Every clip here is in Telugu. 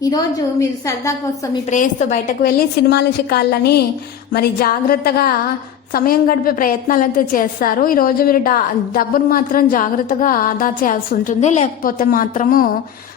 ఈరోజు మీరు సరదా కోసం మీ ప్రేయస్తో బయటకు వెళ్ళి సినిమాలు షికాళ్ళని మరి జాగ్రత్తగా సమయం గడిపే ప్రయత్నాలు అయితే చేస్తారు. ఈరోజు మీరు డబ్బును మాత్రం జాగ్రత్తగా ఆదా చేయాల్సి ఉంటుంది. లేకపోతే మాత్రము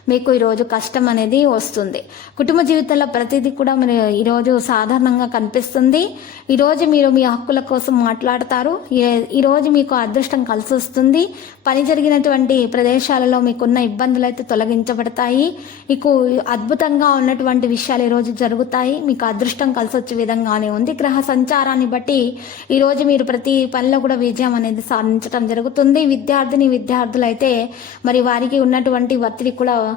మీకు ఈరోజు కష్టం అనేది వస్తుంది. కుటుంబ జీవితంలో ప్రతిదీ కూడా మరి ఈరోజు సాధారణంగా కనిపిస్తుంది. ఈరోజు మీరు మీ హక్కుల కోసం మాట్లాడతారు. ఈ- ఈరోజు మీకు అదృష్టం కలిసి వస్తుంది. పని జరిగినటువంటి ప్రదేశాలలో మీకున్న ఇబ్బందులు అయితే తొలగించబడతాయి. మీకు అద్భుతంగా ఉన్నటువంటి విషయాలు ఈరోజు జరుగుతాయి. మీకు అదృష్టం కలిసి వచ్చే విధంగానే ఉంది. గ్రహ సంచారాన్ని బట్టి ఈరోజు మీరు ప్రతి పనిలో కూడా విజయం అనేది సాధించడం జరుగుతుంది. విద్యార్థిని విద్యార్థులు అయితే మరి వారికి ఉన్నటువంటి ఒత్తిడి కూడా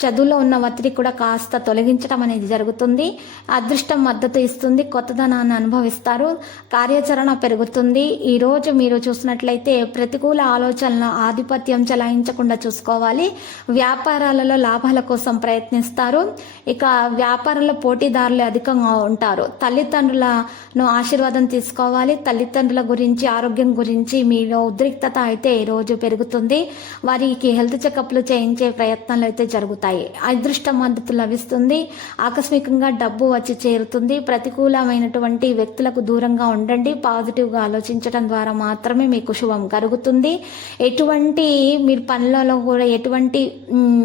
చదువులో ఉన్న ఒత్తిడి కూడా కాస్త తొలగించడం అనేది జరుగుతుంది. అదృష్టం మద్దతు ఇస్తుంది. కొత్తదనాన్ని అనుభవిస్తారు. కార్యాచరణ పెరుగుతుంది. ఈ రోజు మీరు చూసినట్లయితే ప్రతికూల ఆలోచనల ఆధిపత్యం చెలాయించకుండా చూసుకోవాలి. వ్యాపారాలలో లాభాల కోసం ప్రయత్నిస్తారు. ఇక వ్యాపారంలో పోటీదారులు అధికంగా ఉంటారు. తల్లిదండ్రులను ఆశీర్వాదం తీసుకోవాలి. తల్లిదండ్రుల గురించి ఆరోగ్యం గురించి మీలో ఉద్రిక్తత అయితే ఈ రోజు పెరుగుతుంది. వారికి హెల్త్ చెకప్లు చేయించే ప్రయత్నాలు అయితే జరుగుతాయి. అదృష్ట మద్దతు లభిస్తుంది. ఆకస్మికంగా డబ్బు వచ్చి చేరుతుంది. ప్రతికూలమైనటువంటి వ్యక్తులకు దూరంగా ఉండండి. పాజిటివ్గా ఆలోచించడం ద్వారా మాత్రమే మీకు శుభం కలుగుతుంది. ఎటువంటి మీరు పనులలో కూడా ఎటువంటి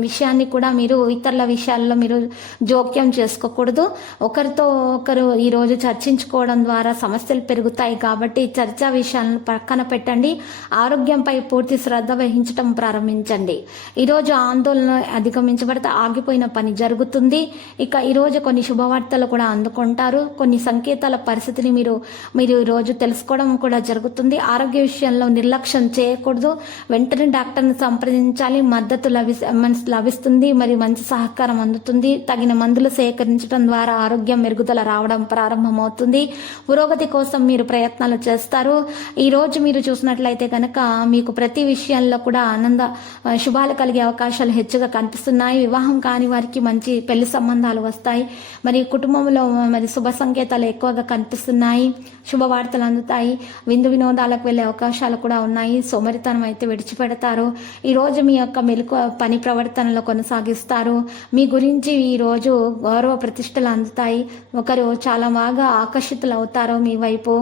విషయాన్ని కూడా మీరు ఇతరుల విషయాల్లో మీరు జోక్యం చేసుకోకూడదు. ఒకరితో ఒకరు ఈరోజు చర్చించుకోవడం ద్వారా సమస్యలు పెరుగుతాయి కాబట్టి చర్చా విషయాలను పక్కన పెట్టండి. ఆరోగ్యంపై పూర్తి శ్రద్ధ వహించడం ప్రారంభించండి. ఈరోజు ఆందోళన పడితే ఆగిపోయిన పని జరుగుతుంది. ఇక ఈరోజు కొన్ని శుభవార్తలు కూడా అందుకుంటారు. కొన్ని సంకేతాల పరిస్థితిని మీరు మీరు ఈరోజు తెలుసుకోవడం కూడా జరుగుతుంది. ఆరోగ్య విషయంలో నిర్లక్ష్యం చేయకూడదు. వెంటనే డాక్టర్ని సంప్రదించాలి. మద్దతు లభి మనస్ లభిస్తుంది. మరి మంచి సహకారం అందుతుంది. తగిన మందులు సేకరించడం ద్వారా ఆరోగ్యం మెరుగుదల రావడం ప్రారంభమవుతుంది. పురోగతి కోసం మీరు ప్రయత్నాలు చేస్తారు. ఈరోజు మీరు చూసినట్లయితే కనుక మీకు ప్రతి విషయంలో కూడా ఆనంద శుభాలు కలిగే అవకాశాలు హెచ్చుగా కనిపిస్తున్నాయి. వివాహం కాని వారికి మంచి పెళ్ళి సంబంధాలు వస్తాయి. మరి కుటుంబంలో మరి శుభ సంకేతాలు ఎక్కువగా కనిపిస్తున్నాయి. శుభవార్తలు అందుతాయి. విందు వినోదాలకు వెళ్ళే అవకాశాలు కూడా ఉన్నాయి. సోమరితనం అయితే విడిచిపెడతారు. ఈ రోజు మీ యొక్క మెలకు పని ప్రవర్తనలో కొనసాగిస్తారు. మీ గురించి ఈ రోజు గౌరవ ప్రతిష్టలు అందుతాయి. ఒకరు చాలా బాగా ఆకర్షితులు అవుతారు మీ వైపు.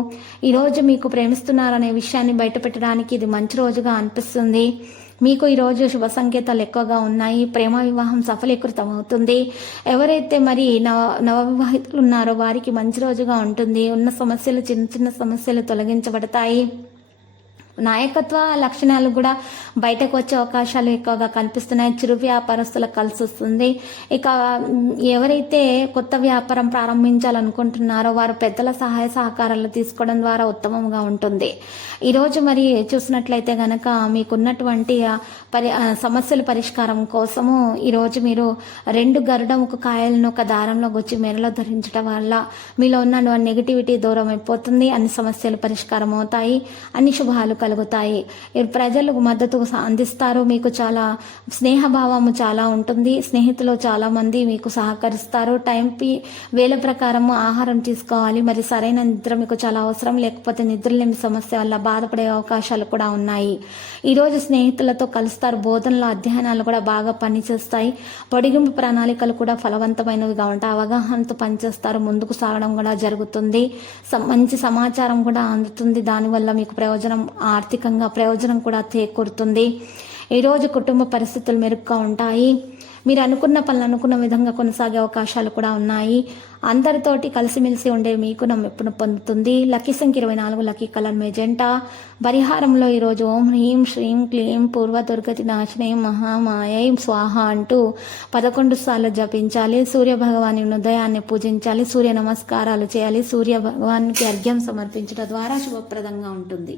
ఈ రోజు మీకు ప్రేమిస్తున్నారనే విషయాన్ని బయటపెట్టడానికి ఇది మంచి రోజుగా అనిపిస్తుంది. మీకు ఈరోజు శుభ సంకేతాలు ఎక్కువగా ఉన్నాయి. ప్రేమ వివాహం సఫలీకృతం అవుతుంది. ఎవరైతే మరి నవ నవ వివాహితులు ఉన్నారో వారికి మంచి రోజుగా ఉంటుంది. ఉన్న సమస్యలు చిన్న చిన్న సమస్యలు తొలగించబడతాయి. నాయకత్వ లక్షణాలు కూడా బయటకు వచ్చే అవకాశాలు ఎక్కువగా కనిపిస్తున్నాయి. చిరు వ్యాపారస్తులకు కలిసి వస్తుంది. ఇక ఎవరైతే కొత్త వ్యాపారం ప్రారంభించాలనుకుంటున్నారో వారు పెద్దల సహాయ సహకారాలు తీసుకోవడం ద్వారా ఉత్తమంగా ఉంటుంది. ఈరోజు మరి చూసినట్లయితే గనక మీకున్నటువంటి పరి సమస్యల పరిష్కారం కోసము ఈరోజు మీరు రెండు గరుడముకు కాయలను ఒక దారంలో గుచ్చి మెడలో ధరించడం వల్ల మీలో ఉన్న నెగిటివిటీ దూరం అయిపోతుంది. అన్ని సమస్యలు పరిష్కారం అవుతాయి అన్ని శుభాలు కలుగుతాయి. ప్రజలకు మద్దతు అందిస్తారు. మీకు చాలా స్నేహభావము చాలా ఉంటుంది. స్నేహితులు చాలా మంది మీకు సహకరిస్తారు. టైంకి వేల ప్రకారము ఆహారం తీసుకోవాలి. మరి సరైన నిద్ర మీకు చాలా అవసరం. లేకపోతే నిద్రలేమి సమస్య వల్ల బాధపడే అవకాశాలు కూడా ఉన్నాయి. ఈరోజు స్నేహితులతో కలుస్తారు. బోధనలు అధ్యయనాలు కూడా బాగా పనిచేస్తాయి. పొడిగింపు ప్రణాళికలు కూడా ఫలవంతమైనవిగా ఉంటాయి. అవగాహనతో పనిచేస్తారు. ముందుకు సాగడం కూడా జరుగుతుంది. స- మంచి సమాచారం కూడా అందుతుంది. దానివల్ల మీకు ప్రయోజనం ఆర్థికంగా ప్రయోజనం కూడా చేకూరుతుంది. ఈరోజు కుటుంబ పరిస్థితులు మెరుగ్గా ఉంటాయి. మీరు అనుకున్న పనులు అనుకున్న విధంగా కొనసాగే అవకాశాలు కూడా ఉన్నాయి. అందరితోటి కలిసిమెలిసి ఉండే మీకు మెప్పును పొందుతుంది. లక్కీ సంఖ్య ఇరవై నాలుగు లక్కీ కలర్ మెజెంటా. పరిహారంలో ఈరోజు ఓం హ్రీం శ్రీం క్లీం పూర్వ దుర్గతి నాశనే మహామాయ స్వాహ అంటూ పదకొండు సార్లు జపించాలి. సూర్య భగవాని ఉదయాన్ని పూజించాలి. సూర్య నమస్కారాలు చేయాలి. సూర్య భగవానికి అర్ఘ్యం సమర్పించడం ద్వారా శుభప్రదంగా ఉంటుంది.